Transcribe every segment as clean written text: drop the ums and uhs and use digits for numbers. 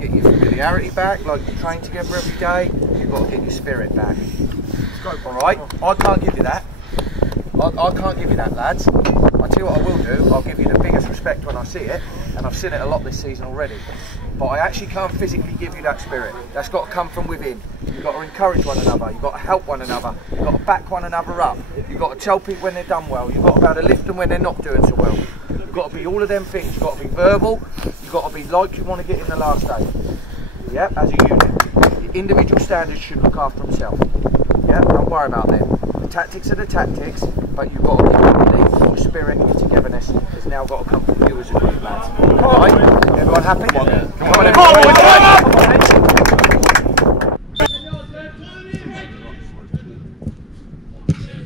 Get your familiarity back, like you train together every day. You've got to get your spirit back. Alright? I can't give you that. I can't give you that, lads. I tell you what I will do, I'll give you the biggest respect when I see it, and I've seen it a lot this season already. But I actually can't physically give you that spirit. That's got to come from within. You've got to encourage one another, you've got to help one another, you've got to back one another up, you've got to tell people when they're done well, you've got to be able to lift them when they're not doing so well. You've got to be all of them things. You've got to be verbal, you've got to be like you want to get in the last day. Yeah, as a unit. Your individual standards should look after themselves. Yeah, don't worry about them. The tactics are the tactics, but you've got to keep your belief, your spirit, and your togetherness has now got to come from you as a group, lads. Right? Everyone happy? Come on,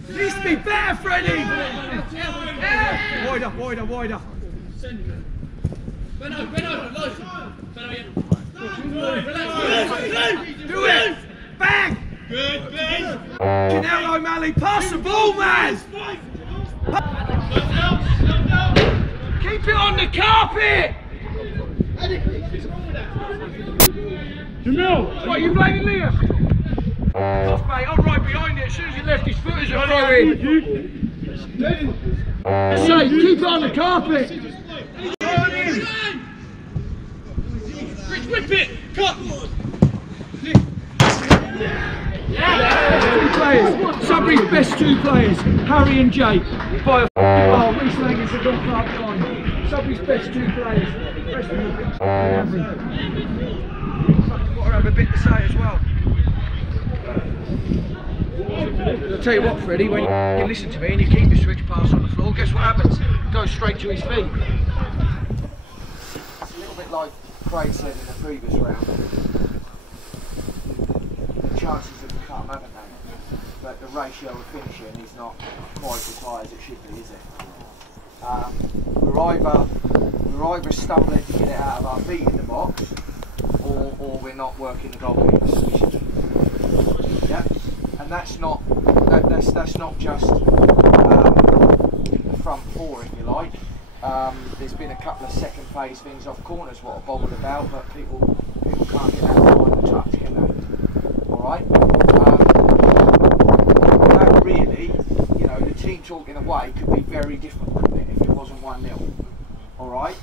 Needs to be better, Freddie! Wider, wider. Do it! Bang! Good, Ben! Janelle O'Malley, pass the ball, man! Keep it on the carpet! Jamil! What, you blaming Leah? Off, mate, I'm right behind it. As soon as he left his foot as a throw in. Say, keep it on the carpet! Rich, whip it! Cut! Two players, Sudbury's best two players, Harry and Jake, by a mile. Reece Langus have gone far behind. Sudbury's best two players, rest of them Harry. Fucking got to have a bit to say as well. I'll tell you what, Freddie, when you listen to me and you keep the switch pass on the floor, guess what happens? It goes straight to his feet. It's a little bit like Craig said in the previous round. The chances have come, haven't they? But the ratio of finishing is not quite as high as it should be, is it? We're either stumbling to get it out of our feet in the box, or we're not working the goalkeeper sufficiently. Yeah, and that's not just the front four, if you like. There's been a couple of second phase things off corners what are bobbled about, but people can't get that behind the touch, can they? All right. That really, you know, the team talking away could be very different, couldn't it, if it wasn't 1-0. All right.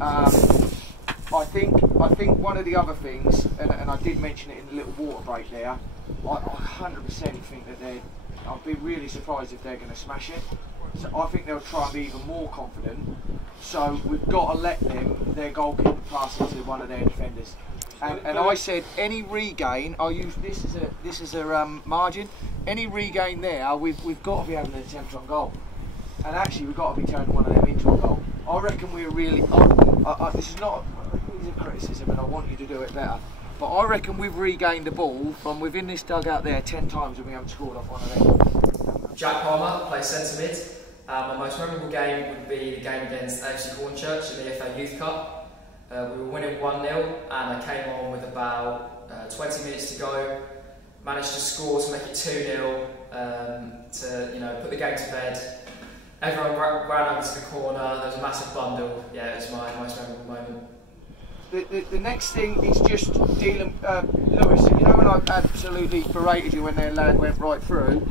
I think one of the other things, and I did mention it in the little water break there, I 100% think that I'd be really surprised if they're going to smash it. So I think they'll try and be even more confident. So we've got to let their goalkeeper pass it to one of their defenders. And I said any regain, I'll use this as a margin. Any regain there, we've got to be having an attempt on goal. And actually we've got to be turning one of them into a goal. I reckon we're really, this is not a criticism and I want you to do it better. But I reckon we've regained the ball from within this dugout there 10 times and we haven't scored off one of them. Jack Palmer plays centre mid. My most memorable game would be the game against AFC Hornchurch in the FA Youth Cup. We were winning 1-0 and I came on with about 20 minutes to go. Managed to score to make it 2-0 to put the game to bed. Everyone ran over to the corner, there was a massive bundle. Yeah, it was my most memorable moment. The next thing is just dealing, Lewis, you know when I absolutely berated you when their lad went right through,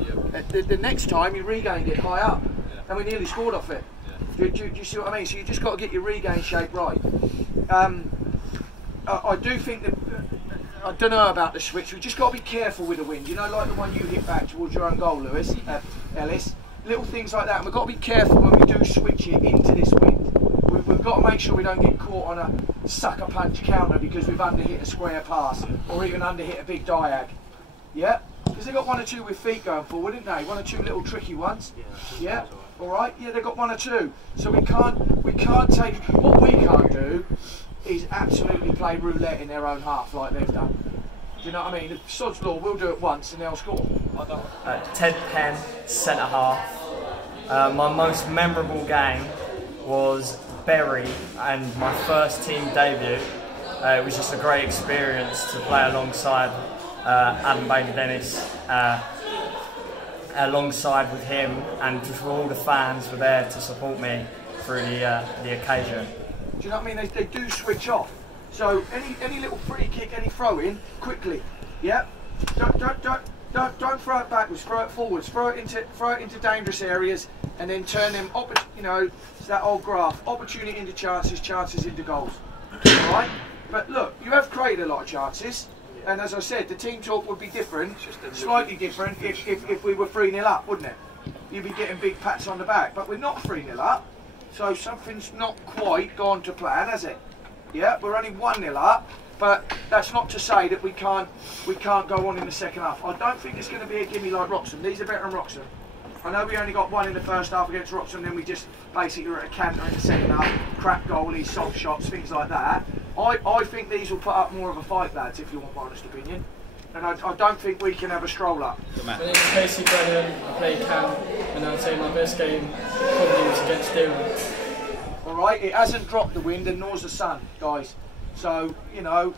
the next time you regained it high up, and we nearly scored off it. Do you see what I mean? So you just got to get your regain shape right. I do think that, I don't know about the switch, we've just got to be careful with the wind, you know, like the one you hit back towards your own goal, Lewis, Ellis. Little things like that, and we've got to be careful when we do switch it into this wind. We've got to make sure we don't get caught on a sucker punch counter because we've underhit a square pass or even underhit a big diag. Yeah? Because they've got one or two with feet going forward, didn't they? One or two little tricky ones. Yeah? Alright? Yeah, they've got one or two. So we can't take, what we can't do is absolutely play roulette in their own half like they've done. Do you know what I mean? Sod's law, we'll do it once and they'll score. Ted Penn, centre half. My most memorable game was Bury and my first team debut. It was just a great experience to play alongside Adam Bailey-Dennis, alongside with him, and just all the fans were there to support me through the occasion. Do you know what I mean? They do switch off. So any little free kick, any throw in, quickly. Yeah. Don't throw it backwards. Throw it forwards. Throw it into dangerous areas, and then turn them. You know, it's that old graph: opportunity into chances, chances into goals. All right. But look, you have created a lot of chances, and as I said, the team talk would be different, slightly different, if we were 3-0 up, wouldn't it? You'd be getting big pats on the back, but we're not 3-0 up, so something's not quite gone to plan, has it? Yeah, we're only 1-0 up, but that's not to say that we can't go on in the second half. I don't think it's going to be a gimme like Wroxham. These are better than Wroxham. I know we only got one in the first half against Wroxham, then we just basically were at a canter in the second half, crap goalies, soft shots, things like that. I think these will put up more of a fight, lads, if you want my honest opinion. And I don't think we can have a stroll up. My name is Casey Brennan, I play Cam, and I'd say my best game probably was against Dillon. Alright, it hasn't dropped the wind and nor's the sun, guys. So, you know,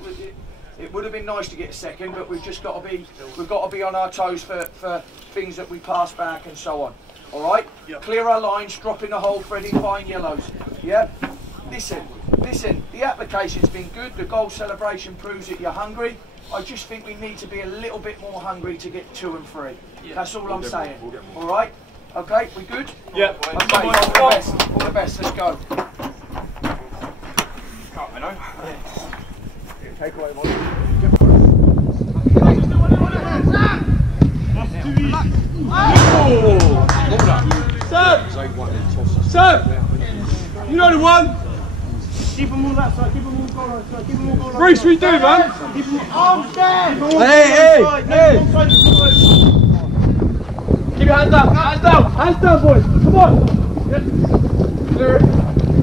it would have been nice to get a second, but we've just got to be on our toes for things that we pass back and so on. Alright? Yep. Clear our lines, drop in the hole, threading fine yellows. Yeah? Listen, the application's been good, the goal celebration proves that you're hungry. I just think we need to be a little bit more hungry to get 2 and 3. Yeah. That's all I'm saying. Alright? Okay, we good? Yeah. Okay, all the best, let's go. I know. Yeah. Take away one. You know the one. Keep them all that side, keep them all goal line side, keep them all goal line. Reece, we do, man. Keep them arms down. Hey. Keep your hands down, boys. Come on.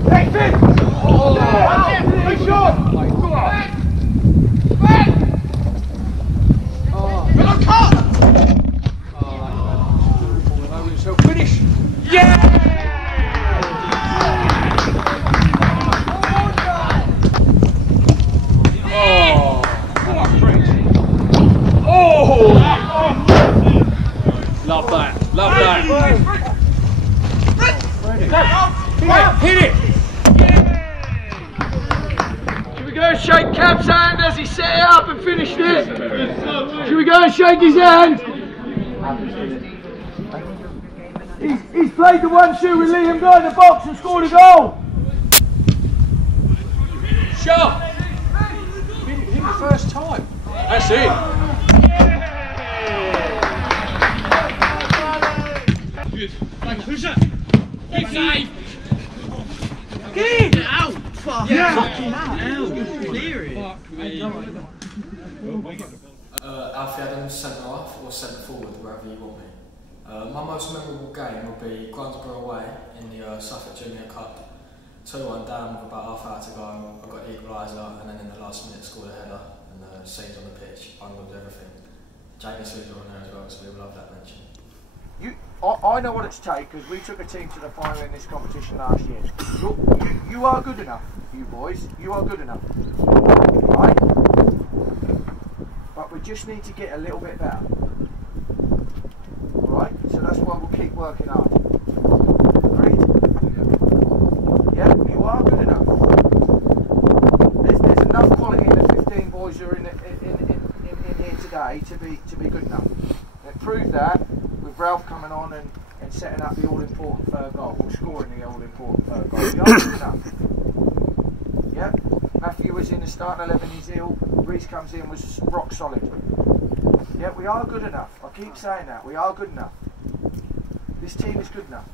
Hey, Finn. Big shot. Finish. Yeah. Love that. Hit it! Should we go and shake Cam's hand as he set it up and finished it? Should we go and shake his hand? He's played the 1-2 with Liam Guy in the box and scored a goal. Sharp! Hit the first time. That's it. Good. Who's that? Keep safe. Get out. Fuck. Yeah. Clear it. Fuck me. Alfie Adams, centre half or centre forward, wherever you want me. My most memorable game will be Grandsborough away in the Suffolk Junior Cup. 2-1 down with about half hour to go. I got equaliser and then in the last minute scored a header and the scenes on the pitch, bungled everything. Jamie Sousa on there as well, so we will love that mention. I know what it's take because we took a team to the final in this competition last year. You are good enough, you boys. You are good enough, right? But we just need to get a little bit better, right? So that's why we'll keep working hard. Agreed? Yeah, you are good enough. There's enough quality in the 15 boys who are in here today to be good enough. And prove that. With Ralph coming on and setting up the all-important third goal, or scoring the all-important third goal. We are good enough. Yeah? Matthew was in the starting 11, he's ill. Reece comes in, was rock solid. Yeah, we are good enough. I keep saying that. We are good enough. This team is good enough.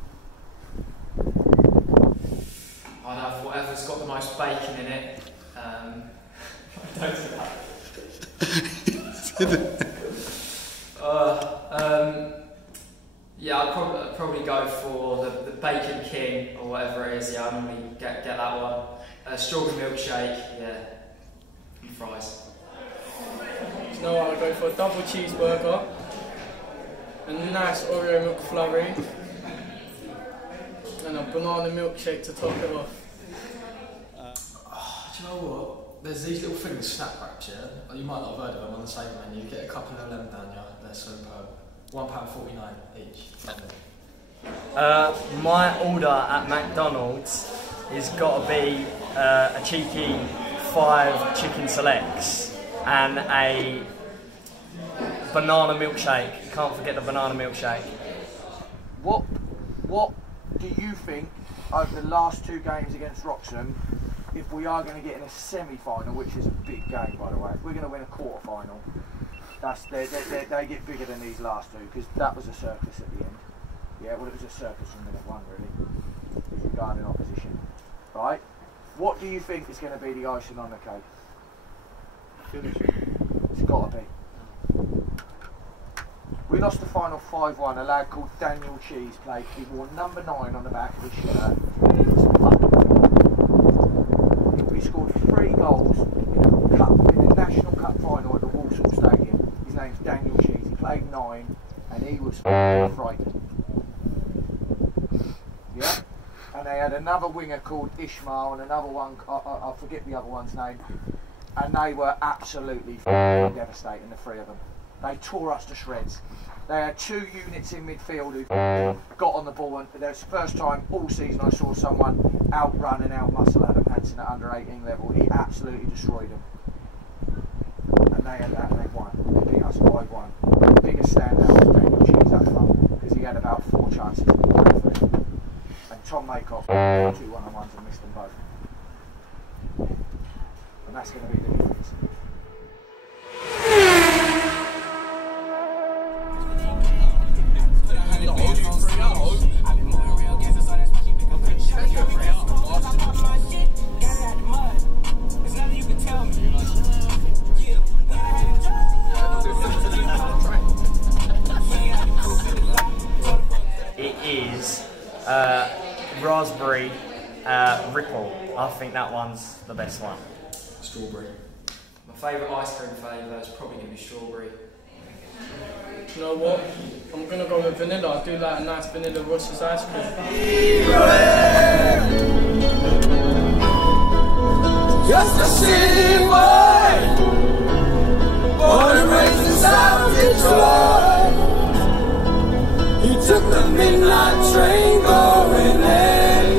I'd have whatever's got the most bacon in it. Don't say that. Yeah, I'd probably go for the Bacon King or whatever it is. Yeah, I normally get that one. Strawberry milkshake, yeah, and fries. No, I'll go for a double cheeseburger, a nice Oreo McFlurry, and a banana milkshake to top it off. Do you know what? There's these little things, snap wraps, yeah? You might not have heard of them on the same menu. You get a couple of them down, yeah? They're superb. £1.49 each. My order at McDonald's is got to be a cheeky 5 chicken selects and a banana milkshake. You can't forget the banana milkshake. What do you think over the last 2 games against Wroxham, if we are going to get in a semi-final, which is a big game by the way, if we're going to win a quarter-final, they get bigger than these last 2, because that was a circus at the end. Yeah, well, it was a circus from minute 1 really, regarding opposition. Right? What do you think is going to be the icing on the cake? It's got to be. We lost the final 5-1. A lad called Daniel Cheese played. He wore number 9 on the back of his shirt, and he was fucking. He scored 3 goals in a National Cup final at the Walsall Stadium. His name's Daniel Cheese. He played 9, and he was frightened. Yeah. And they had another winger called Ishmael, and another one. I forget the other one's name. And they were absolutely devastating, the 3 of them. They tore us to shreds. They had 2 units in midfield who got on the ball, and it was the first time all season I saw someone outrun and outmuscle Adam Hansen at under 18 level. He absolutely destroyed them. And they had that, and they won. They beat us 5-1. The biggest standout was Daniel Cheese up front, because he had about 4 chances in the game for him. And Tom Maycock 2 one-on-ones and missed them both. And that's going to be the difference. It is raspberry ripple. I think that one's the best one. Strawberry. My favourite ice cream flavour is probably going to be strawberry. You know what? I'm going to go with vanilla. I do like a nice vanilla Russ's ice cream. Just a city boy, born and raised in South Detroit. He took the midnight train going anywhere.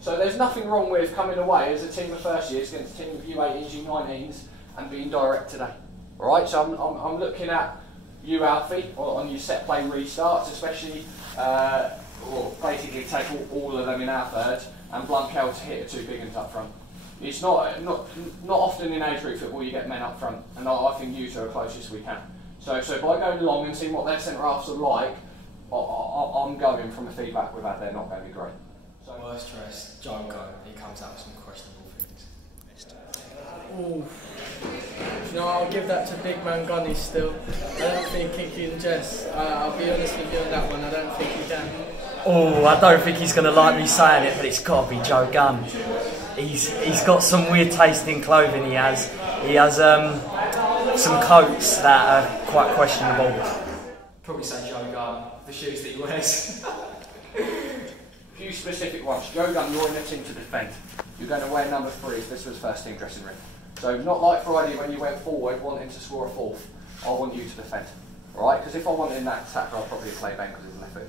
So there's nothing wrong with coming away as a team of first years against a team of U18s, U19s and being direct today. Alright, so I'm looking at you, Alfie, on your set play restarts, especially basically take all of them in our third, and Blunkel to hit the 2 big ones up front. It's not often in age group football you get men up front, and I think you 2 are closest we can. So by going long and seeing what their centre halves are like, I'm going from the feedback we've had, they're not going to be great. So, Worst dressed, John Go, he comes out with some questionable things. Ooh. You know, I'll give that to Big Man Gunny still. I don't think he can jest. I'll be honest with you on that one, I don't think he can. Oh, I don't think he's going to like me saying it, but it's got to be Joe Gunn. He's got some weird taste in clothing. He has some coats that are quite questionable. Probably say Joe Gunn, the shoes that he wears. a few specific ones. Joe Gunn, you're in the team to defend. You're going to wear number 3 if this was first team dressing room. So not like Friday when you went forward wanting to score a 4th. I want you to defend. Alright? Because if I wanted that attacker, I'd probably play Ben because he's left foot.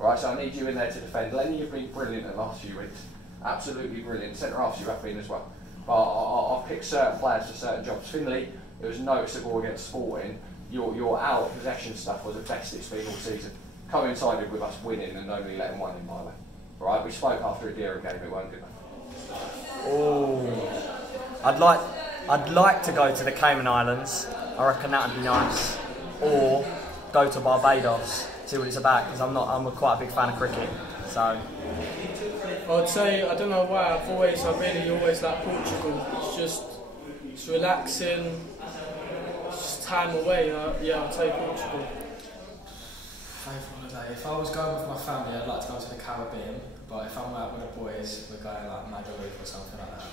Alright, so I need you in there to defend. Lenny, you've been brilliant in the last few weeks. Absolutely brilliant. Centre halves you have been as well. But I'll pick certain players for certain jobs. Finley, it was noticeable against Sporting. Your out of possession stuff was the best it's been all season. Coincided with us winning and only letting 1 in my way. Alright, we spoke after a Deering game, it weren't good enough. Oh, I'd like to go to the Cayman Islands. I reckon that'd be nice. Or go to Barbados, see what it's about, because I'm quite a big fan of cricket. So I'd say, I don't know why, I really always like Portugal. It's relaxing, it's just time away. Yeah, I'd say Portugal. Favourite holiday? If I was going with my family, I'd like to go to the Caribbean. But if I'm out with the boys, we're going like Madrid or something like that.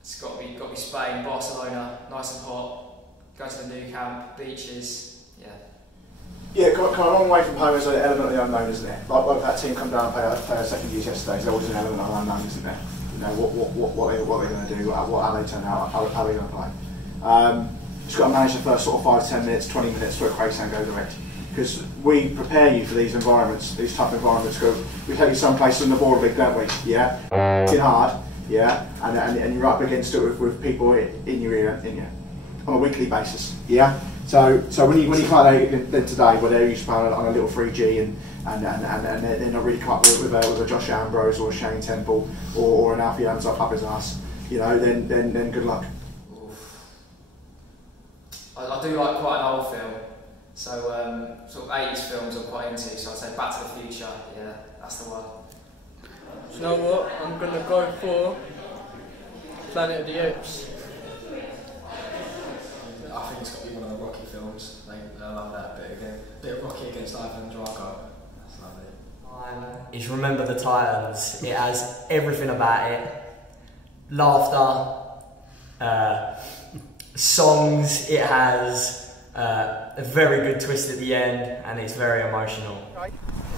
It's got to be Spain, Barcelona, nice and hot. Go to the new camp, beaches, yeah. Yeah, kind of a long way from home is an element of the unknown, isn't it? Like that team come down and play our second years yesterday, so there was an element of unknown, isn't there? You know, what they're going to do, how they turn out, how they're going to play. Just got to manage the first sort of 5 to 10 minutes, 20 minutes for a Craigsound go direct. because we prepare you for these environments, these tough environments. We take you someplace on the border league, don't we? Yeah, it's hard. Yeah, and you're up against it with people in your ear on a weekly basis. Yeah. So when you play then today, where they're used to playing on a little 3G and they're not really cut with a Josh Ambrose or a Shane Temple or an Alfie Adams up his ass, you know, then good luck. I do like quite an old film, so sort of 80s films I'm quite into. So I'd say Back to the Future. Yeah, that's the one. Do you know what? I'm gonna go for Planet of the Apes. I think it's got to be one of the Rocky films. I love that bit of Rocky against Ivan Drago. That's lovely. Is Remember the Titans. It has everything about it. Laughter, songs. It has a very good twist at the end, and it's very emotional. Okay.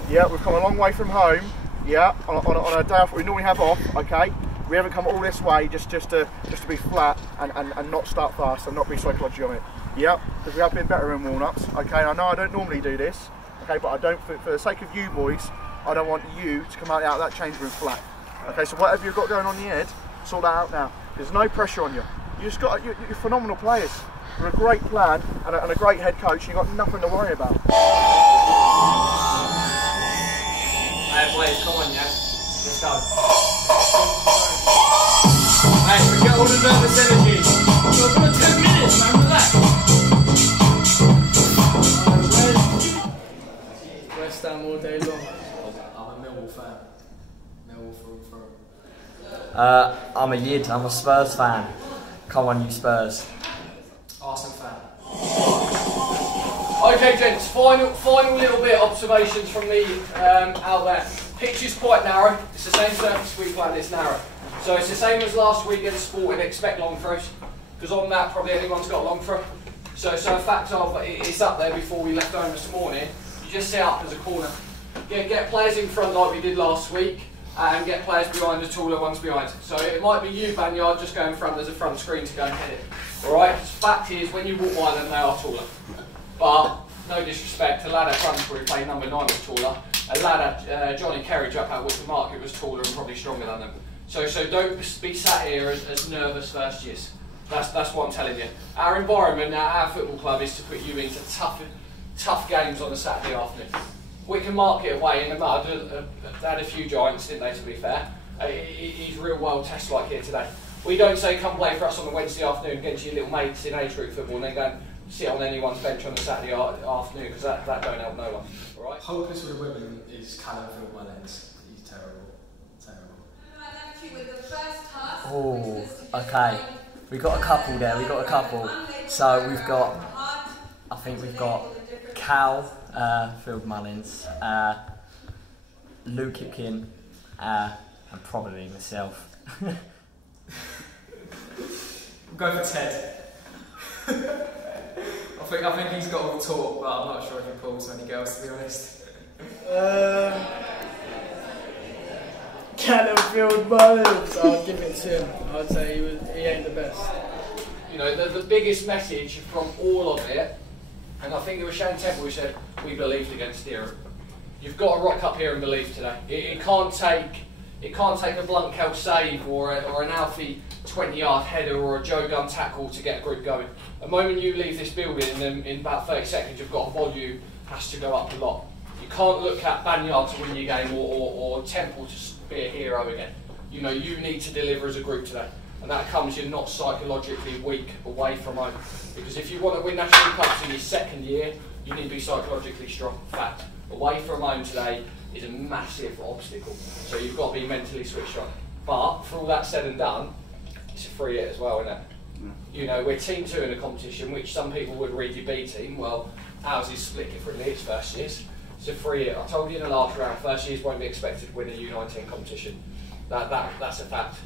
Yeah, we've come a long way from home. Yeah, on a day off we normally have off. Okay. We haven't come all this way just to be flat and not start fast and not be psychologically on it. Yep, because we have been better in warm-ups. Okay, I know I don't normally do this. Okay, but I don't, for the sake of you boys, I don't want you to come out of that change room flat. Okay, so whatever you've got going on in your head, sort that out now. There's no pressure on you. You're phenomenal players. You're a great plan and a great head coach. You've got nothing to worry about. Hey boys, come on, yeah. Let's go. Hey, forget all the nervous energy. You've got 10 minutes, man, relax. West Ham all day long. I'm a Millwall fan. Millwall through. I'm a Yid, I'm a Spurs fan. Come on, you Spurs. Arsenal fan. Okay, gents, final little bit of observations from me out there. Pitch is quite narrow. It's the same surface we played, it's narrow. So it's the same as last week against Sporting, expect long throws. Because on that, probably anyone's got a long throw. So a fact of, it's up there before we left home this morning. You just set up as a corner. Get players in front like we did last week, and get players behind, the taller ones behind. So it might be you, Banyard, just go in front, there's a front screen to go and hit it. Alright, fact is, when you walk by them, they are taller. But, no disrespect, a lad at Brunsbury played number 9 was taller. A lad at Johnny Kerridge up at Wickham Market was taller and probably stronger than them. So don't be sat here as nervous first years. That's what I'm telling you. Our environment at our football club is to put you into tough games on a Saturday afternoon. Wickham Market away in the mud had a few giants, didn't they, to be fair. He's real world test like here today. We don't say come play for us on a Wednesday afternoon against your little mates in age group football and then go and sit on anyone's bench on a Saturday afternoon, because that don't help no one. All right? Hopeless with the women is Callum Phil-Mullins. He's terrible. Oh, okay. We've got a couple there, So we've got, I think we've got Cal Field-Mullins, Luke Kipkin, and probably myself. Go for Ted. I think he's got all the talk, but I'm not sure if he pulls many girls, to be honest. Callum Field-Mullins. I'll give it to him. I'd say he ain't the best. You know, the biggest message from all of it, and I think it was Shane Temple who said, we believed against Deerham. You've got to rock up here and believe today. It can't take a blunt Kel save or an Alfie 20-yard header or a Joe Gunn tackle to get a group going. The moment you leave this building, in about 30 seconds, you've got a volume has to go up a lot. You can't look at Banyard to win your game or Temple to be a hero again. You know, you need to deliver as a group today. And that comes, you're not psychologically weak away from home. Because if you want to win National Cups in your second year, you need to be psychologically strong. Fact. Away from home today is a massive obstacle. So you've got to be mentally switched on. But for all that said and done, it's a free hit as well, isn't it? You know, we're team 2 in a competition, which some people would read your B team. Well, ours is split differently, it's first years. It's a free hit. I told you in the last round, first years won't be expected to win a U19 competition. That's a fact.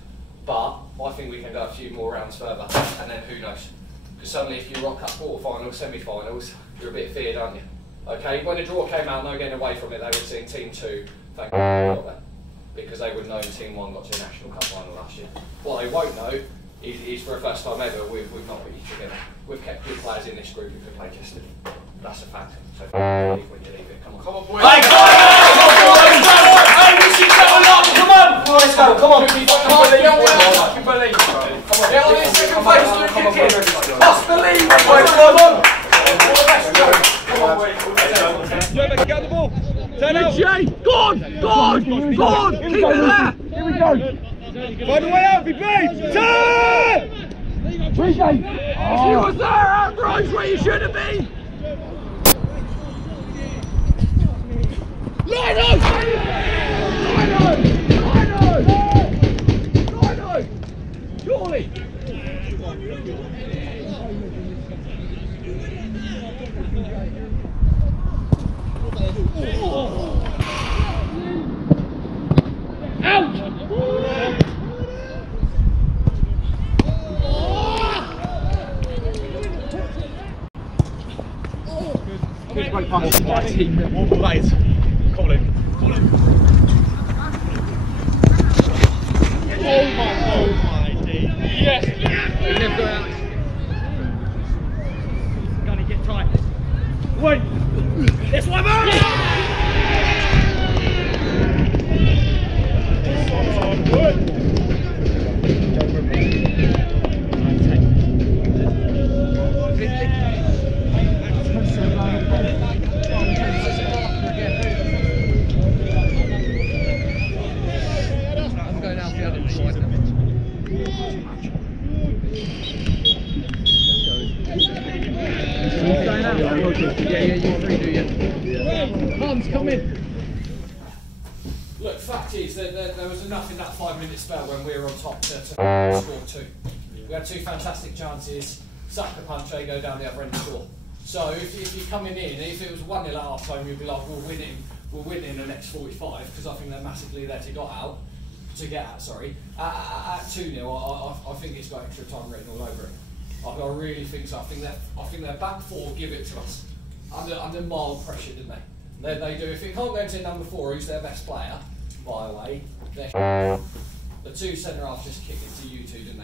But I think we can go a few more rounds further, and then who knows? Because suddenly if you rock up quarterfinals, semi-finals, you're a bit feared, aren't you? Okay, when the draw came out, no getting away from it, they would see team 2, thank God got there. Because they would know team 1 got to a National Cup final last year. What they won't know is for the first time ever, we've not put you together. We've kept good players in this group who can play yesterday. That's a fact. So when you leave it, come on. Come on, boys. Hey, come on! Hey, we should go along. Come on! Let's go. Come on. Come on, get on this. Fucking believe. Come on. Get on this second place. Luke Hickins. Just believe. Boys, come on. Come on, boys. Get the ball. Turn out. Jay, go on. Go on. Go on. Keep it there. Here we go. Find a way out. Be brave. Turn. She was there, Ambrose, where you should have been! Lino! Surely! Out! Good, great pass. My team. One more late. Colin. Oh my D. Yes! Never go out. Gonna get tight. Wait! This one, oh, good! Look, fact is that there was enough in that 5-minute spell when we were on top to score 2. We had 2 fantastic chances, suck the punch, they go down the other end and score. So if you're coming in, if it was 1-0 at half time, you'd be like, we'll win in the next 45, because I think they're massively there to get out. At 2-0, I think it's got extra time written all over it. I really think so. I think their back 4 give it to us under mild pressure, didn't they? They do. If it can't go to number 4, who's their best player, by the way, they're the 2 centre halves just kick it to you 2, didn't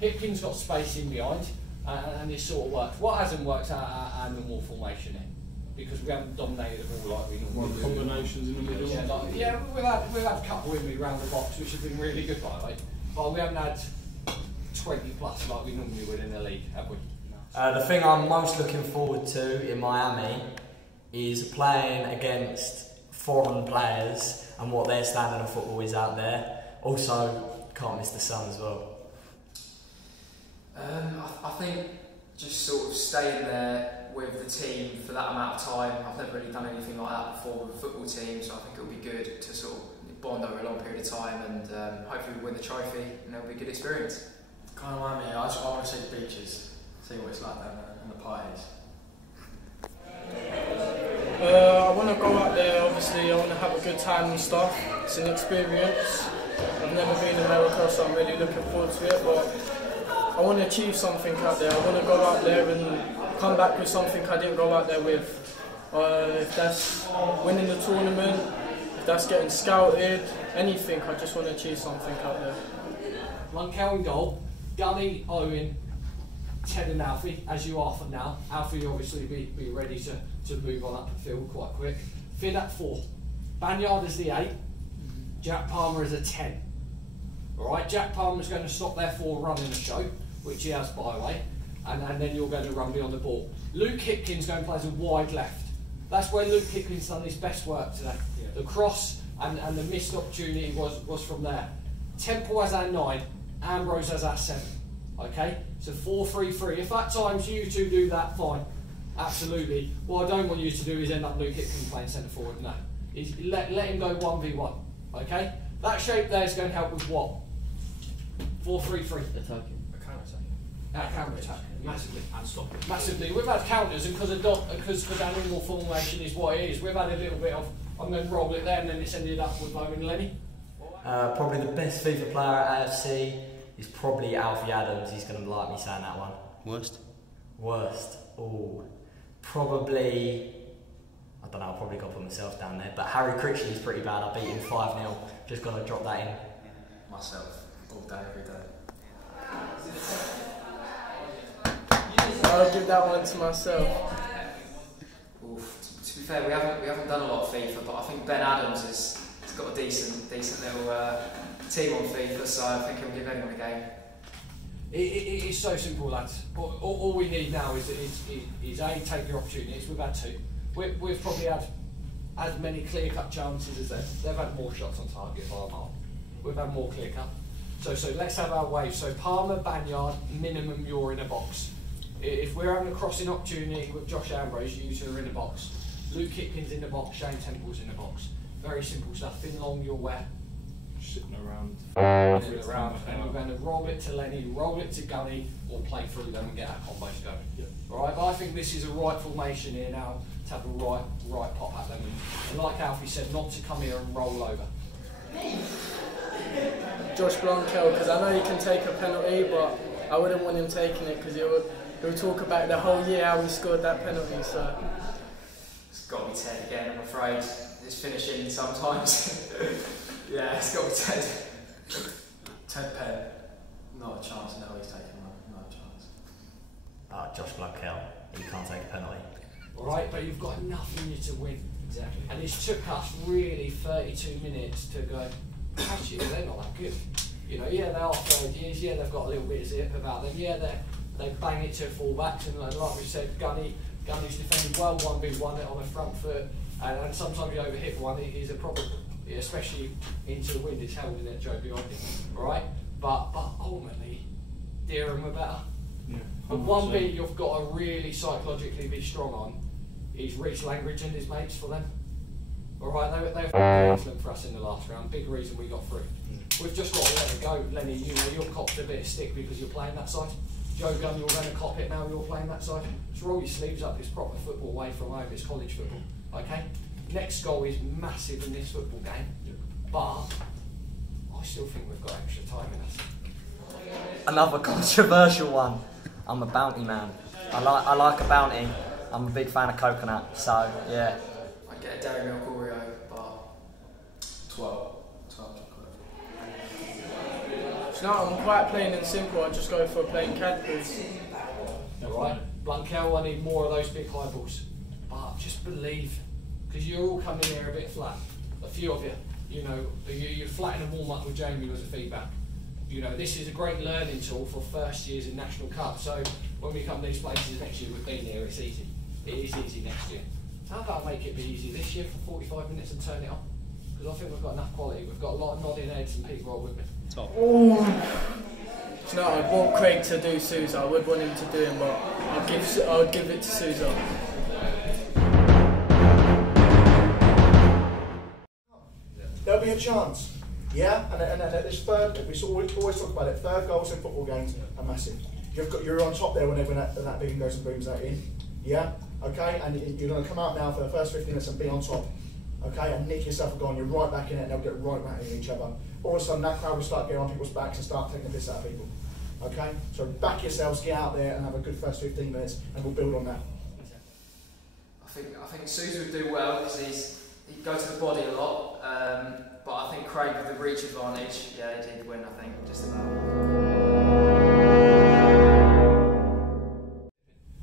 they? Hipkins got space in behind, and it sort of worked. What hasn't worked out our normal formation in? Because we haven't dominated the ball like we normally do. Combinations in the middle. Yeah, we've had a couple in me round the box, which have been really good, by the way. But we haven't had 20 plus like we normally would in the league, have we? The thing I'm most looking forward to in Miami is playing against foreign players and what their standard of football is out there. Also, can't miss the sun as well. I think just sort of staying there with the team for that amount of time. I've never really done anything like that before with a football team, so I think it'll be good to sort of bond over a long period of time and hopefully we win the trophy and it'll be a good experience. Kind of like me, I want to see the beaches, see what it's like down there and the parties. I want to go out there, obviously I want to have a good time and stuff. It's an experience. I've never been in America, so I'm really looking forward to it, but I want to achieve something out there. I want to go out there and come back with something I didn't go out there with. If that's winning the tournament, if that's getting scouted, anything, I just want to achieve something out there. Lunkel in goal, Gunny, Owen, Ted and Alfie, as you are for now. Alfie obviously be ready to move on up the field quite quick. Finn at 4, Banyard as the 8, Jack Palmer as a 10. Alright, Jack Palmer's going to stop there for running the show, which he has by the way, and then you're going to run me on the ball. Luke Hipkins going to play as a wide left. That's where Luke Hipkins done his best work today. Yeah. The cross and the missed opportunity was from there. Temple as our 9, Ambrose as our 7. Okay, so 4-3-3. If at times you 2 do that, fine, absolutely. What I don't want you to do is end up Luke Hipkins playing centre forward. No, let him go 1v1. Okay, that shape there is going to help with what? 4-3-3. Attacking. Counter attack, massively. And stop. Massively. We've had counters, and because our normal formation is what it is, we've had a little bit of, I'm going to roll it there, and then it's ended up with Owen Lenny. Probably the best FIFA player at AFC is probably Alfie Adams. He's going to like me saying that one. Worst? Worst? Oh, probably, I don't know, I'll probably got to put myself down there, but Harry Critchley's pretty bad. I beat him 5-0. Just got to drop that in. Myself, all day, every day. I'll give that one to myself. be fair, we haven't done a lot of FIFA, but I think Ben Adams has got a decent little team on FIFA, so I think he'll give anyone a game. It is so simple, lads. All we need now is A, take your opportunities. We've had 2. We've probably had as many clear-cut chances as them. They've had more shots on target by a mile. We've had more clear-cut. So let's have our wave. So Palmer, Banyard, minimum you're in a box. If we're having a crossing opportunity with Josh Ambrose, you two are in a box. Luke Kipling's in the box, Shane Temple's in the box. Very simple stuff. Thin long, you're where? Sitting around. And we're going to roll it to Lenny, roll it to Gunny, or play through them and get our combos going. Yeah. Alright, but I think this is a right formation here now to have a right pop at them. And like Alfie said, not to come here and roll over. Josh Blanquel, because I know he can take a penalty, but I wouldn't want him taking it because he'll talk about the whole year how he scored that penalty. So it's got to be Ted again, I'm afraid. His finishing sometimes. Yeah, it's got to be Ted. Ted Penn, not a chance. No, he's taking one. Not a chance. Josh Blanquel, he can't take a penalty. Alright, but you've got enough in you to win. Exactly. And it's took us really 32 minutes to go, actually, they're not that good. You know, yeah, they are third years, yeah, they've got a little bit of zip about them, yeah, they bang it to full-backs, and like we said, Gunny's defended well 1v1 it on the front foot, and sometimes you overhit one, it is a problem, especially into the wind, it's held in that Joe behind it, alright? But ultimately, Deerham were better. Yeah, but one bit you've got to really psychologically be strong on is Reece Langridge and his mates for them. Alright, they were excellent for us in the last round, big reason we got through. We've just got to let it go. Lenny, you know, you're copped a bit of stick because you're playing that side. Joe Gunn, you're going to cop it now, you're playing that side. Just roll your sleeves up, it's proper football away from home, it's college football, okay? Next goal is massive in this football game, but I still think we've got extra time in us. Another controversial one. I'm a bounty man. I like a bounty. I'm a big fan of coconut, so yeah. I get a Dairy Milk Oreo, but 12 chocolate. no, I'm quite plain and simple. I just go for plain Cadbury's. Alright, Blanquel, I need more of those big high balls. But just believe, because you're all coming here a bit flat. A few of you, you know, you're flat in a warm-up with Jamie as a feedback. You know, this is a great learning tool for first years in National Cup. So when we come to these places next year, we've been here, it's easy. It is easy next year. How about make it be easy this year for 45 minutes and turn it on? Because I think we've got enough quality. We've got a lot of nodding heads and people are with me. No, I'd want Craig to do Sousa. I would want him to do him, but I would give it to Sousa. There'll be a chance, yeah. And at this third, we always talk about it. Third goals in football games are massive. You're on top there when that big goes and booms that in, yeah. Okay, and you're going to come out now for the first 15 minutes and be on top. Okay, and nick yourself a goal, and you're right back in it, and they'll get right back in each other. All of a sudden, that crowd will start getting on people's backs and start taking the piss out of people. Okay, so back yourselves, get out there, and have a good first 15 minutes, and we'll build on that. I think Sousa would do well because he'd go to the body a lot, but I think Craig with the reach advantage, yeah, he'd win. I think just about.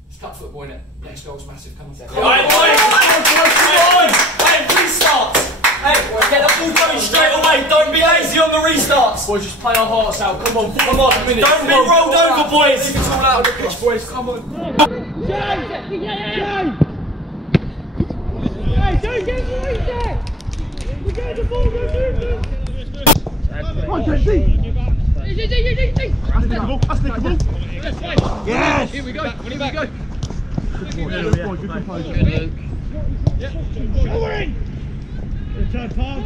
It's cup football, innit? Next goal's massive. Come on, Seth. Right, boys! Come on! Hey, restarts! Hey, get the ball going straight away. Don't be lazy on the restarts. Boys, just play our hearts out. Come on, come on. Don't be rolled over, boys. Leave it all out of the pitch, boys. Come on. Hey, don't get the reset! We're getting the ball, go on, Jesse! That's nickable. Yes! Here we go. When you back. Good composure. Over in! Return, palm!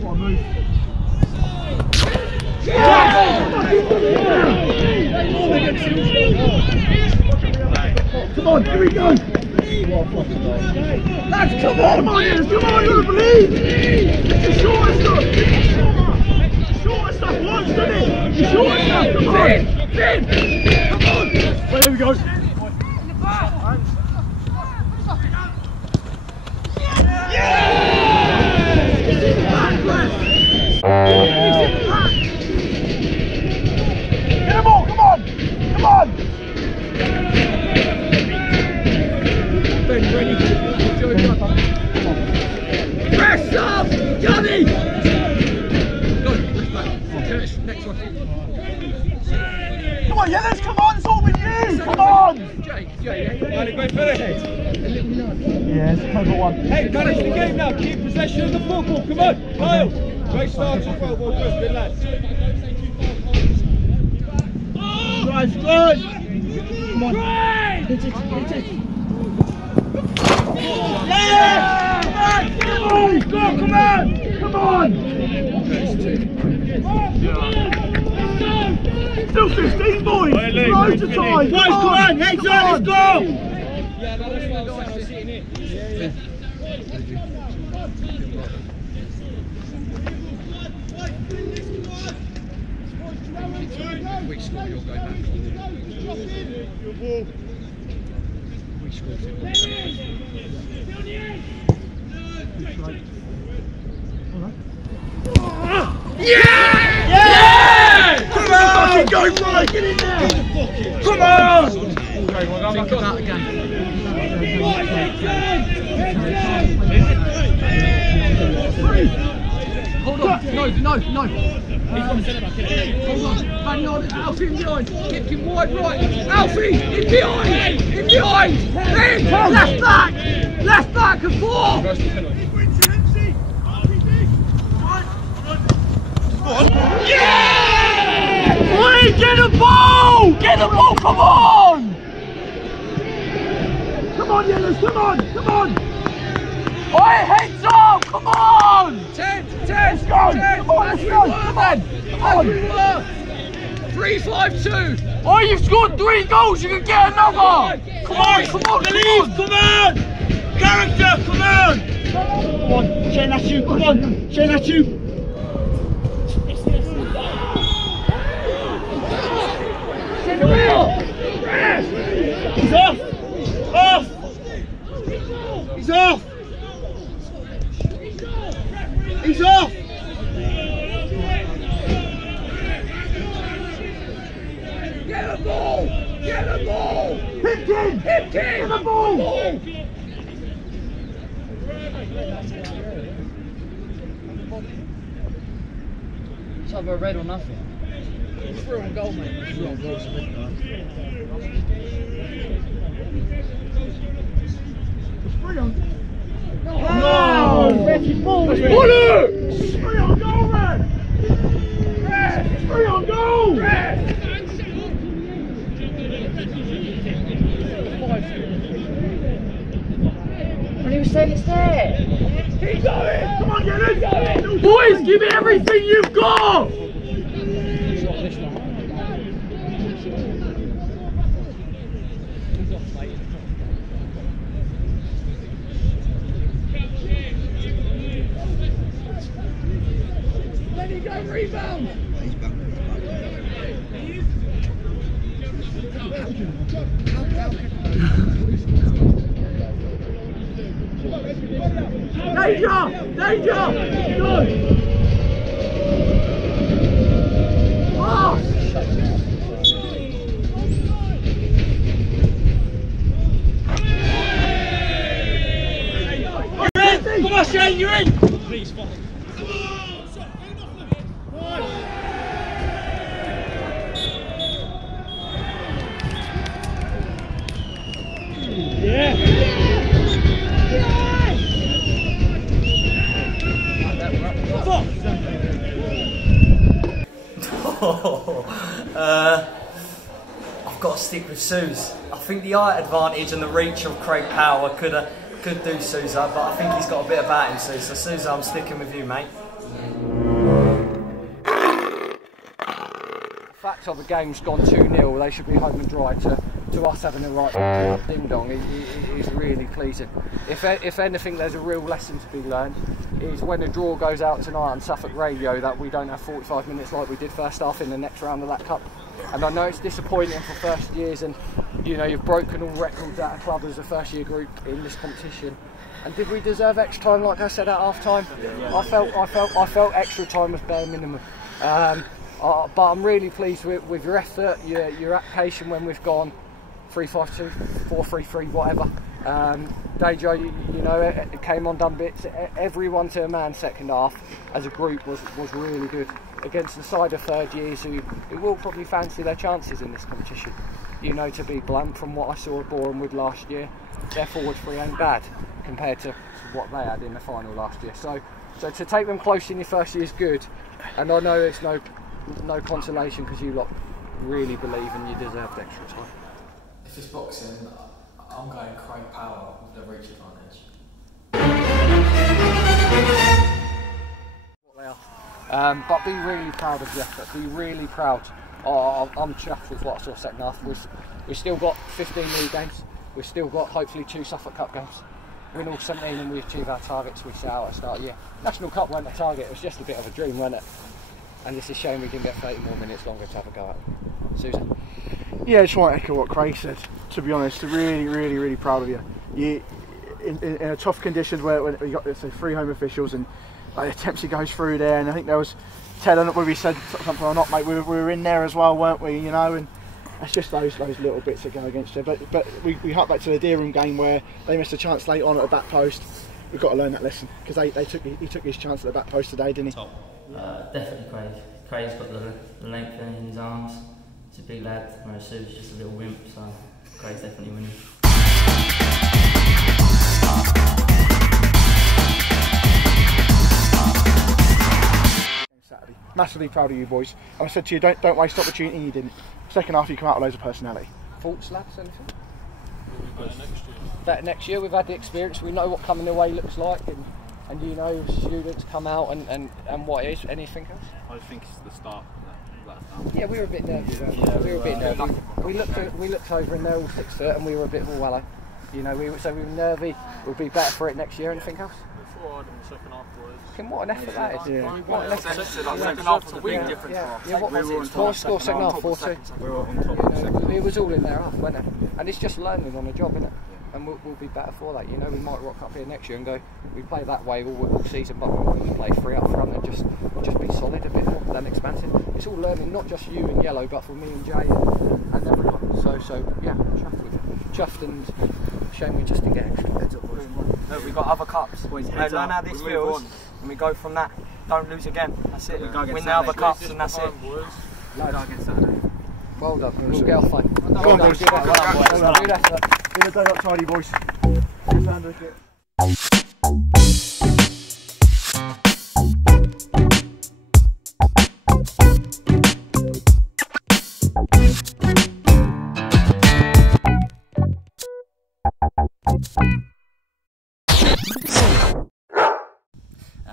What a move. Come on, here we go! Lads, come on, you gotta believe! It's the shortest stuff! Shortest stuff once, doesn't it? The shortest stuff, come on! Come on! Well, there we go. Get them all, come on! Come on! Ben, ready? on, Yellows, come on, it's all with you! Come on! Yes, cover one. Hey, manage the game now, keep possession of the football, come on, Kyle! Great start as well, good lad. Guys, good! Come on. Hit it. Yeah! Come on! Come on! Still 15, boys! Loads of time! Boys, come on! Heads on, let's go! Yeah, that's why I was sitting here. If we score, you'll go back. We scored it. Yeah! Yeah! Come on! Go, Ryan! Get in there! Come on! Okay, well, I'm think about the game. Hold on! No! Hold on, bang on, Alfie in behind, kick him wide right, Alfie, in behind, then, left back and forth! Yeah! Wait, get the ball, come on! Come on, Yellows, come on! Oi, heads up, come on! 10, let's go! Come on! 3-5-2! Oh, you've scored 3 goals, you can get another! Come on! Believe, come on! Character, come on! Come on, Shane, that's you, come on! Shane, that's you! He's off! He's off! He's off! Get the ball! Hit him! Get the ball! It's either red or nothing. It's through on goal, mate. It's through on goal, it's a red card. No! Reggie ball! It's 3 on goal, man! It's 3 on goal! When he was saying it's there. Keep going! Come on, get it! Boys, give me everything you've got! Let him go, rebound! Danger! Go! Pass! Come on, Shane, you're in! Please, fine. Yeah! I've got to stick with Suze. I think the height advantage and the reach of Craig Power could do Sousa, but I think he's got a bit about him, Suze. So Sousa, I'm sticking with you, mate. The fact of the game's gone 2-0, they should be home and dry. To us having the right ding-dong is really pleasing. If anything, there's a real lesson to be learned, is when a draw goes out tonight on Suffolk Radio that we don't have 45 minutes like we did first half in the next round of that cup. And I know it's disappointing for first years, and you know you've broken all records at a club as a first year group in this competition. And did we deserve extra time, like I said at half time? I felt extra time was bare minimum. But I'm really pleased with your effort, your application when we've gone 3-5-2, 4-3-3, whatever. Dejo, you know, it came on, done bits. Everyone to a man second half as a group was really good. against the side of third years who will probably fancy their chances in this competition. You know, to be blunt, from what I saw at Borehamwood last year, their forward three ain't bad compared to what they had in the final last year. So to take them close in your first year is good, and I know it's no consolation because you lot really believe and you deserve the extra time. If it's boxing, I'm going Craig Power with the reach advantage. But be really proud of the effort, be really proud. I'm chuffed with what I saw second half. We've still got 15 league games, we've still got hopefully 2 Suffolk Cup games. Win all 17 and we achieve our targets we set out at the start of the year. National Cup weren't a target, it was just a bit of a dream, wasn't it? And it's a shame we didn't get 30 more minutes longer to have a go at it. Susan? Yeah, I just want to echo what Craig said, to be honest. Really proud of you. In a tough conditions where we got 3 home officials and like, attempts he goes through there, and I think there was Ted, I don't know whether he said something or not, mate, we were in there as well, weren't we, you know, and it's just those little bits that go against you. But we hark back to the Deerham game where they missed a chance late on at the back post. We've got to learn that lesson, because he took his chance at the back post today, didn't he? Definitely Craig. Craig's got the length in his arms. He's a big lad, whereas Sue's just a little wimp, so Craig's definitely winning. Saturday. Massively proud of you boys. And I said to you, don't waste opportunity, you didn't. Second half you come out with loads of personality. Thoughts, lads, anything? Better next year, we've had the experience, we know what coming away looks like, and you know students come out and what it is. Anything else? I think it's the start. Yeah, we were a bit nervous. We were a bit nervous. We looked over and they're all 6 foot and we were a bit more wallow. You know, we were nervy. We'll be better for it next year. Anything else? Forward in the second half was. What an effort that is. Yeah. What an effort. Second half was a big difference for us. Yeah, what score second half? 4-2. We were on top. It was all in their half, wasn't it? And it's just learning on the job, isn't it? And we'll be better for that. You know, we might rock up here next year and go, we play that way all season, but we play 3 up front and just be solid a bit more than expansive. It's all learning, not just you and Yellow, but for me and Jay and everyone. So yeah, chuffed with it. Chuffed, and shame we just didn't get extra. Heads up, boys. No, we've got other cups. Learn how this feels, and we go from that. Don't lose again. That's it. Win the other cups, and that's it. Well done. We'll get off fine. Go on, boys. Good effort. Been a day up tidy, boys.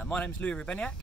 My name's Louis Rubeniak.